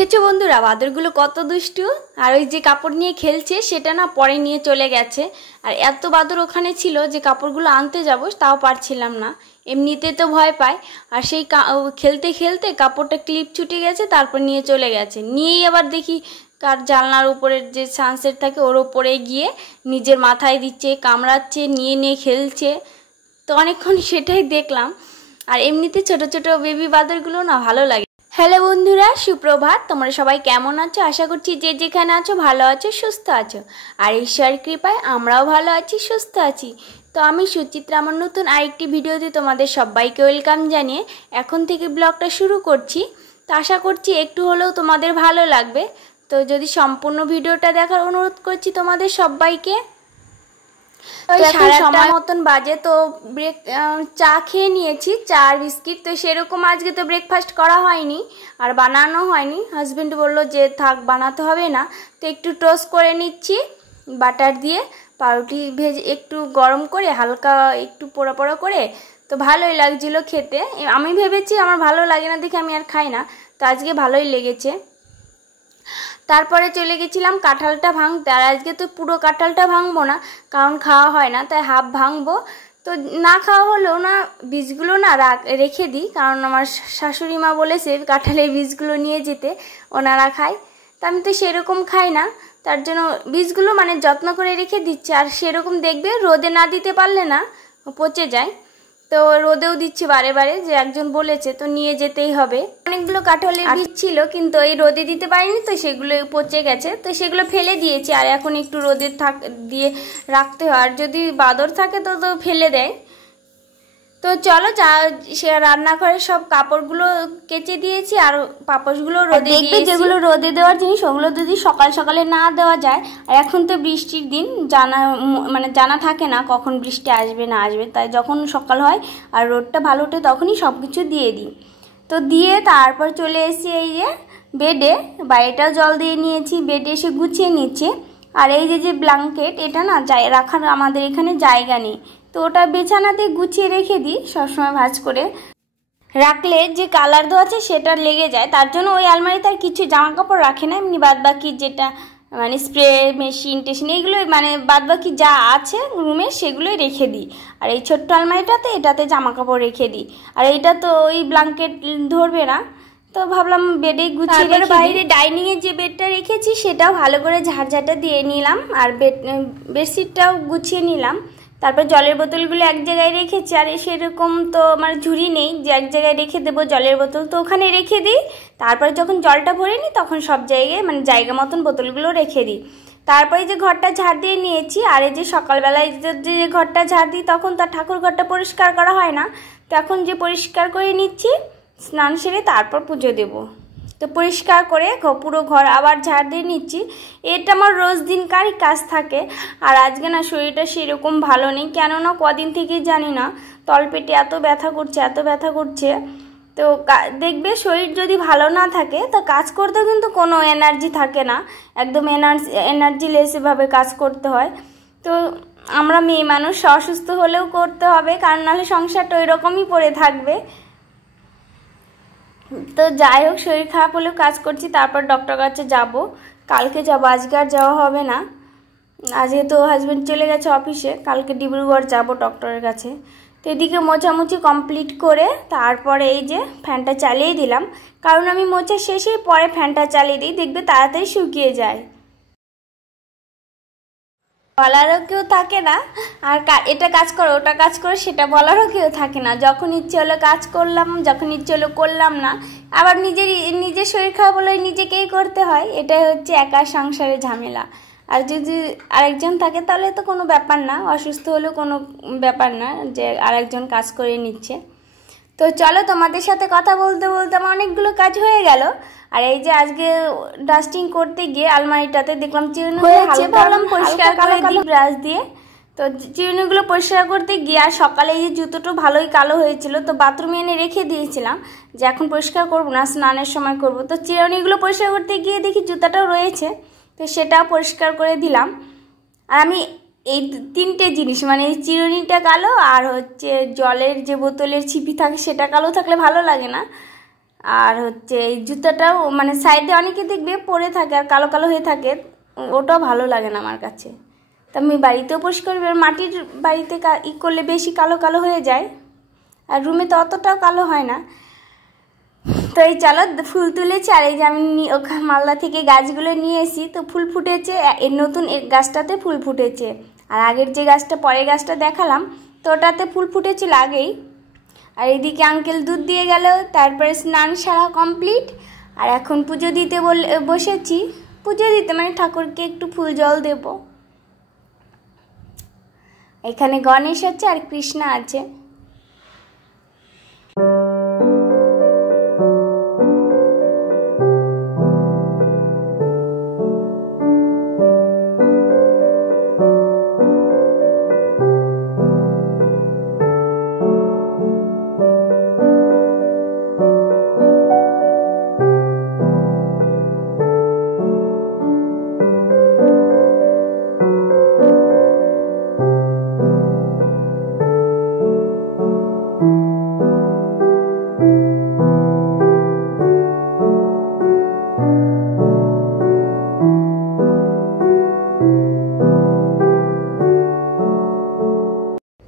দেখেছো বন্ধুরা বাদরগুলো কত দুষ্টু। আর ওই যে কাপড় নিয়ে খেলছে সেটা না পরে নিয়ে চলে গেছে। আর এত বাদর ওখানে ছিল যে কাপড়গুলো আনতে যাব তাও পারছিলাম না, এমনিতে তো ভয় পায়। আর সেই খেলতে খেলতে কাপড়টা ক্লিপ ছুটে গেছে, তারপর নিয়ে চলে গেছে। নিয়েই আবার দেখি কার জানলার উপরের যে সানসেট থাকে ওর ওপরে গিয়ে নিজের মাথায় দিচ্ছে, কামড়াচ্ছে, নিয়ে নিয়ে খেলছে। তো অনেকক্ষণ সেটাই দেখলাম। আর এমনিতে ছোট ছোট বেবি বাদরগুলো না ভালো লাগে। হ্যালো বন্ধুরা, সুপ্রভাত। তোমরা সবাই কেমন আছো? আশা করছি যে যেখানে আছো ভালো আছো, সুস্থ আছো। আর ঈশ্বরের কৃপায় আমরাও ভালো আছি, সুস্থ আছি। তো আমি সুচিত্রা, আমার নতুন আরেকটি ভিডিওতে তোমাদের সবাইকে ওয়েলকাম জানিয়ে এখন থেকে ব্লগটা শুরু করছি। তো আশা করছি একটু হলেও তোমাদের ভালো লাগবে। তো যদি সম্পূর্ণ ভিডিওটা দেখার অনুরোধ করছি তোমাদের সবাইকে। সময় মতন বাজে, তো চা খেয়ে নিয়েছি, চা আর বিস্কিট। তো সেরকম আজকে তো ব্রেকফাস্ট করা হয়নি আর বানানো হয়নি। হাজবেন্ড বললো যে থাক, বানাতে হবে না। তো একটু টোস্ট করে নিচ্ছি বাটার দিয়ে, পাউরুটি ভেজে একটু গরম করে হালকা একটু পোড়া পোড়া করে। তো ভালোই লাগছিল খেতে। আমি ভেবেছি আমার ভালো লাগে না দেখে আমি আর খাই না, তো আজকে ভালোই লেগেছে। তারপরে চলে গেছিলাম কাঁঠালটা ভাঙতে। আর আজকে তো পুরো কাঁঠালটা ভাঙবো না, কারণ খাওয়া হয় না, তাই হাফ ভাঙবো। তো না খাওয়া হলেও না বীজগুলো না রেখে দিই, কারণ আমার শাশুড়ি মা বলেছে কাঁঠালের বীজগুলো নিয়ে যেতে, ওনারা খায়। তা আমি তো সেরকম খাই না, তার জন্য বীজগুলো মানে যত্ন করে রেখে দিচ্ছে। আর সেরকম দেখবে রোদে না দিতে পারলে না পচে যায়, তো রোদেও দিচ্ছি বারে বারে, যে একজন বলেছে তো নিয়ে যেতেই হবে। অনেকগুলো কাঁঠালের বীজ ছিল কিন্তু এই রোদে দিতে পারিনি, তো সেগুলো পচে গেছে, তো সেগুলো ফেলে দিয়েছি। আর এখন একটু রোদে দিয়ে রাখতে হয়, আর যদি বাদর থাকে তো ফেলে দেয়। তো চলো, সে রান্নাঘরে সব কাপড়গুলো কেচে দিয়েছি আর পাপোশগুলো রোদে দিয়েছি। যেগুলো রোদে দেওয়ার জিনিস ওগুলো যদি সকাল সকালে না দেওয়া যায়, আর এখন তো বৃষ্টির দিন, জানা থাকে না কখন বৃষ্টি আসবে না আসবে, তাই যখন সকাল হয় আর রোদটা ভালো ওঠে তখনই সব কিছু দিয়ে দিই। তো দিয়ে তারপর চলে এসেছি এই যে বেডে, বাইরেটাও জল দিয়ে নিয়েছি, বেডে এসে গুছিয়ে নিচ্ছি। আর এই যে ব্ল্যাঙ্কেট, এটা না রাখার আমাদের এখানে জায়গা নেই, তো ওটা বিছানাতে গুছিয়ে রেখে দিই সবসময়। ভাঁজ করে রাখলে যে কালার ধোয়াছে সেটা লেগে যায়, তার জন্য ওই আলমারিতে আর কিছু জামা কাপড় রাখে না। এমনি বাদবাকি যেটা স্প্রে মেশিন টেশিন এইগুলো বাদবাকি যা আছে রুমে সেগুলোই রেখে দিই। আর এই ছোট্ট আলমারিটাতে এটাতে জামা কাপড় রেখে দিই। আর এইটা তো ওই ব্ল্যাঙ্কেট ধরবে না, তো ভাবলাম বেডে গুছিয়ে রেখে। বাইরে ডাইনিংয়ে যে বেডটা রেখেছি সেটাও ভালো করে ঝাড়ঝাঁটা দিয়ে নিলাম, আর বেডশিটটাও গুছিয়ে নিলাম। তারপর জলের বোতলগুলো এক জায়গায় রেখেছি। আর সেরকম তো আমার ঝুড়ি নেই যে এক জায়গায় রেখে দেবো জলের বোতল, তো ওখানে রেখে দিই। তারপরে যখন জলটা ভরে নিই তখন সব জায়গায় জায়গা মতন বোতলগুলো রেখে দিই। তারপরে যে ঘরটা ঝাড় দিয়ে নিয়েছি। আর এই যে সকালবেলায় যে ঘরটা ঝাড় দিই তখন তার ঠাকুর ঘরটা পরিষ্কার করা হয় না, তো এখন যে পরিষ্কার করে নিচ্ছি স্নান সেরে, তারপর পুজো দেবো। তো পরিষ্কার করে পুরো ঘর আবার ঝাড় দিয়ে নিচ্ছি। এটা আমার রোজ দিনকারই কাজ থাকে। আর আজকে না শরীরটা সেরকম ভালো নেই, কেননা কদিন থেকে জানি না তলপেটে এত ব্যথা করছে। তো দেখবে শরীর যদি ভালো না থাকে তো কাজ করতে কিন্তু কোনো এনার্জি থাকে না, একদম এনার্জিলেসভাবে কাজ করতে হয়। তো আমরা মেয়ে মানুষ অসুস্থ হলেও করতে হবে, কারণ নাহলে সংসারটা ওই রকমই পড়ে থাকবে। তো যাই হোক, শরীর খারাপ হলেও কাজ করছি। তারপর ডক্টর কাছে যাব, কালকে যাব, আজকে আর যাওয়া হবে না। আজকে তো হাজব্যান্ড চলে গেছে অফিসে, কালকে ডিব্রুগড় যাব ডক্টরের কাছে। তো এদিকে মোছামুছি কমপ্লিট করে তারপরে এই যে ফ্যানটা চালিয়ে দিলাম, কারণ আমি মোছা শেষে পরে ফ্যানটা চালিয়ে দিই, দেখবে তাড়াতাড়ি শুকিয়ে যায়। বলারও কেউ থাকে না, আর এটা কাজ করো ওটা কাজ করো সেটা বলারও কেউ থাকে না। যখন ইচ্ছে হলো কাজ করলাম, যখন ইচ্ছে হলো করলাম না। আবার নিজের শরীর খারাপ হলে নিজেকেই করতে হয়, এটাই হচ্ছে একা সংসারের ঝামেলা। আর যদি আরেকজন থাকে তাহলে তো কোনো ব্যাপার না, অসুস্থ হলেও কোনো ব্যাপার না যে আরেকজন কাজ করে নিচ্ছে। তো চলো, তোমাদের সাথে কথা বলতে বলতে আমার অনেকগুলো কাজ হয়ে গেল। আর এই যে আজকে ডাস্টিং করতে গিয়ে আলমারিটাতে দেখলাম চিরুনিগুলো পরিষ্কার করে দিই ব্রাশ দিয়ে। তো চিরুনিগুলো পরিষ্কার করতে গিয়ে আর সকালে এই যে জুতোটা ভালোই কালো হয়েছিল, তো বাথরুমে এনে রেখে দিয়েছিলাম যে এখন পরিষ্কার করবো না, স্নানের সময় করব। তো চিরুনিগুলো পরিষ্কার করতে গিয়ে দেখি জুতাটাও রয়েছে, তো সেটাও পরিষ্কার করে দিলাম। আর আমি এই তিনটে জিনিস এই চিরুনিটা কালো, আর হচ্ছে জলের যে বোতলের ছিপি থাকে সেটা কালো থাকলে ভালো লাগে না, আর হচ্ছে এই জুতাটাও মানে সাইডে অনেকে দেখবে পরে থাকে আর কালো কালো হয়ে থাকে, ওটাও ভালো লাগে না আমার কাছে। তো আমি বাড়িতেও পরিষ্কার করি, মাটির বাড়িতে ই করলে বেশি কালো কালো হয়ে যায়, আর রুমে তো অতটাও কালো হয় না। তো এই চলো ফুল তুলেছি, আর এই যে আমি ওখানে মালদা থেকে গাছগুলো নিয়ে এসি, তো ফুল ফুটেছে, এর নতুন গাছটাতে ফুল ফুটেছে। আর আগের যে গাছটা পরের গাছটা দেখালাম তো ওটাতে ফুল ফুটেছিল আগেই। আর এদিকে আঙ্কেল দুধ দিয়ে গেল, তারপরে স্নান সারা কমপ্লিট। আর এখন পুজো দিতে বসেছি, পুজো দিতে মানে ঠাকুরকে একটু ফুল জল দেব। এখানে গণেশ আছে আর কৃষ্ণা আছে।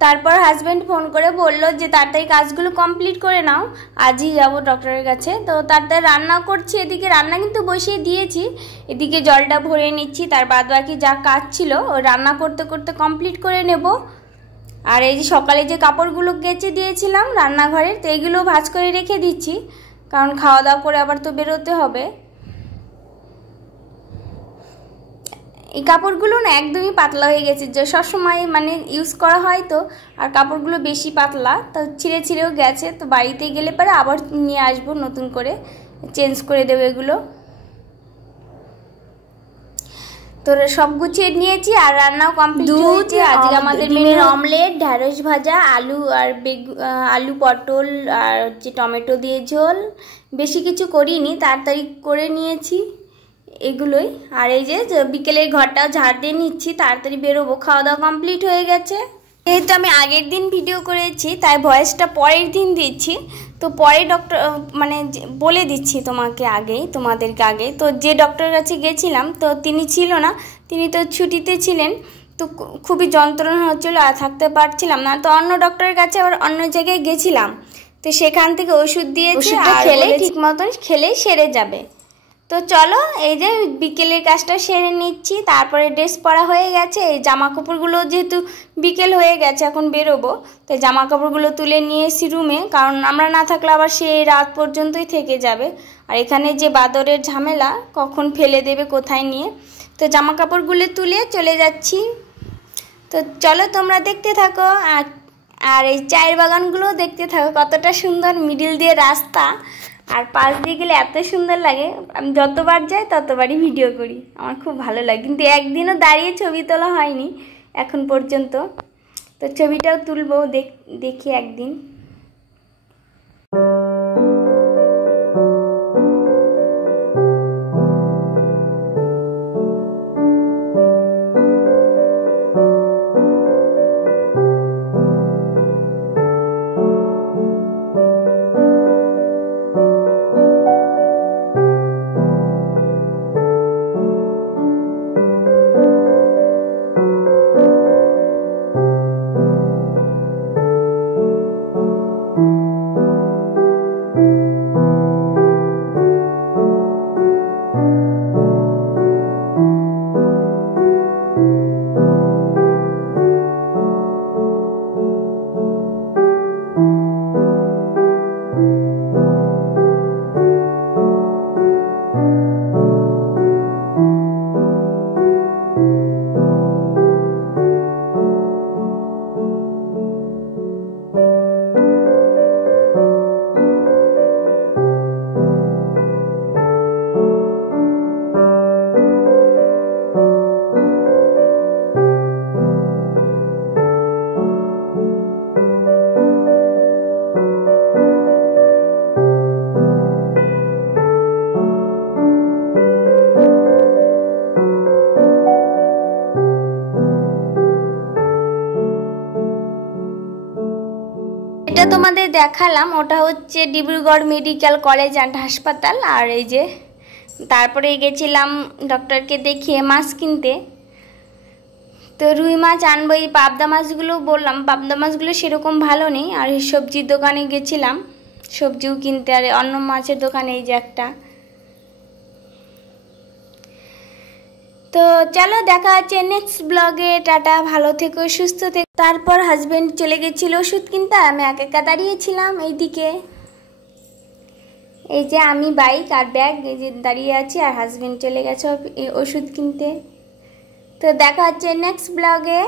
তারপর হাজব্যান্ড ফোন করে বলল যে তাড়াতাড়ি কাজগুলো কমপ্লিট করে নাও, আজই যাব ডক্টরের কাছে। তো তাড়াতাড়ি রান্না করছি, এদিকে রান্না কিন্তু বসিয়ে দিয়েছি, এদিকে জলটা ভরে নিচ্ছি, তার বাদ বাকি যা কাজ ছিল ওই রান্না করতে করতে কমপ্লিট করে নেব। আর এই যে সকালে যে কাপড়গুলো কেচে দিয়েছিলাম রান্নাঘরের, তো এইগুলো ভাঁজ করে রেখে দিচ্ছি, কারণ খাওয়া দাওয়া করে আবার তো বেরোতে হবে। এই কাপড়গুলো না একদমই পাতলা হয়ে গেছে, যে সবসময় মানে ইউজ করা হয় তো, আর কাপড়গুলো বেশি পাতলা, তো ছিঁড়ে ছিঁড়েও গেছে। তো বাড়িতে গেলে পরে আবার নিয়ে আসবো, নতুন করে চেঞ্জ করে দেবো এগুলো। তো সব গুছিয়ে নিয়েছি আর রান্নাও কমপ্লিট হয়েছে। আজকে আমাদের মেনু অমলেট, ঢ্যাঁড়স ভাজা, আলু আর আলু পটল আর হচ্ছে টমেটো দিয়ে ঝোল। বেশি কিছু করিনি, তাড়াতাড়ি করে নিয়েছি এগুলোই। আর এই যে বিকেলের ঘরটাও ঝাড় দিয়ে নিচ্ছি, তাড়াতাড়ি বেরোবো, খাওয়া দাওয়া কমপ্লিট হয়ে গেছে। যেহেতু আমি আগের দিন ভিডিও করেছি তাই ভয়েসটা পরের দিন দিচ্ছি। তো পরে ডক্টর মানে বলে দিচ্ছি তোমাদেরকে আগে। তো যে ডক্টরের কাছে গেছিলাম তো তিনি ছিল না, তিনি তো ছুটিতে ছিলেন, তো খুবই যন্ত্রণা হচ্ছিলো আর থাকতে পারছিলাম না। তো অন্য ডক্টরের কাছে আবার অন্য জায়গায় গেছিলাম, তো সেখান থেকে ওষুধ দিয়েছে, আর খেলে ঠিক মতন খেলেই সেরে যাবে। তো চলো এই যে বিকেলের কাজটা সেরে নিচ্ছি, তারপরে ড্রেস পরা হয়ে গেছে। এই জামা কাপড়গুলো যেহেতু বিকেল হয়ে গেছে এখন বেরোবো, তো জামা কাপড়গুলো তুলে নিয়ে এসি রুমে, কারণ আমরা না থাকলে আবার সেই রাত পর্যন্তই থেকে যাবে। আর এখানে যে বাদরের ঝামেলা, কখন ফেলে দেবে কোথায় নিয়ে, তো জামা কাপড়গুলো তুলে চলে যাচ্ছি। তো চলো তোমরা দেখতে থাকো, আর এই চায়ের বাগানগুলো দেখতে থাকো, কতটা সুন্দর মিডিল দিয়ে রাস্তা, আর পাশ দিয়ে গেলে এত সুন্দর লাগে। আমি যতবার যাই ততবারই ভিডিও করি, আমার খুব ভালো লাগে। কিন্তু একদিনও দাঁড়িয়ে ছবি তোলা হয়নি এখন পর্যন্ত, তো ছবিটাও তুলবো দেখি একদিন। তোমাদের দেখালাম ওটা হচ্ছে ডিব্রুগড় মেডিকেল কলেজ অ্যান্ড হাসপাতাল। আর এই যে তারপরে গেছিলাম ডক্টরকে দেখিয়ে মাছ কিনতে। তো রুই মাছ আনবো, এই পাবদা মাছগুলো বললাম, পাবদা মাছগুলো সেরকম ভালো নেই। আর এই সবজির দোকানে গেছিলাম সবজিও কিনতে, আর অন্য মাছের দোকানে এই যে একটা। তো চলো দেখা হচ্ছে নেক্সট ব্লগে, টাটা, ভালো থেকো, সুস্থ থেকো। তারপর হাজবেন্ড চলে গেছিল ওষুধ কিনতে, আমি একা একা দাঁড়িয়েছিলাম এইদিকে। এই যে আমি বাইক আর ব্যাগ এই যে দাঁড়িয়ে আছি, আর হাজবেন্ড চলে গেছে ওষুধ কিনতে। তো দেখা হচ্ছে নেক্সট ব্লগে।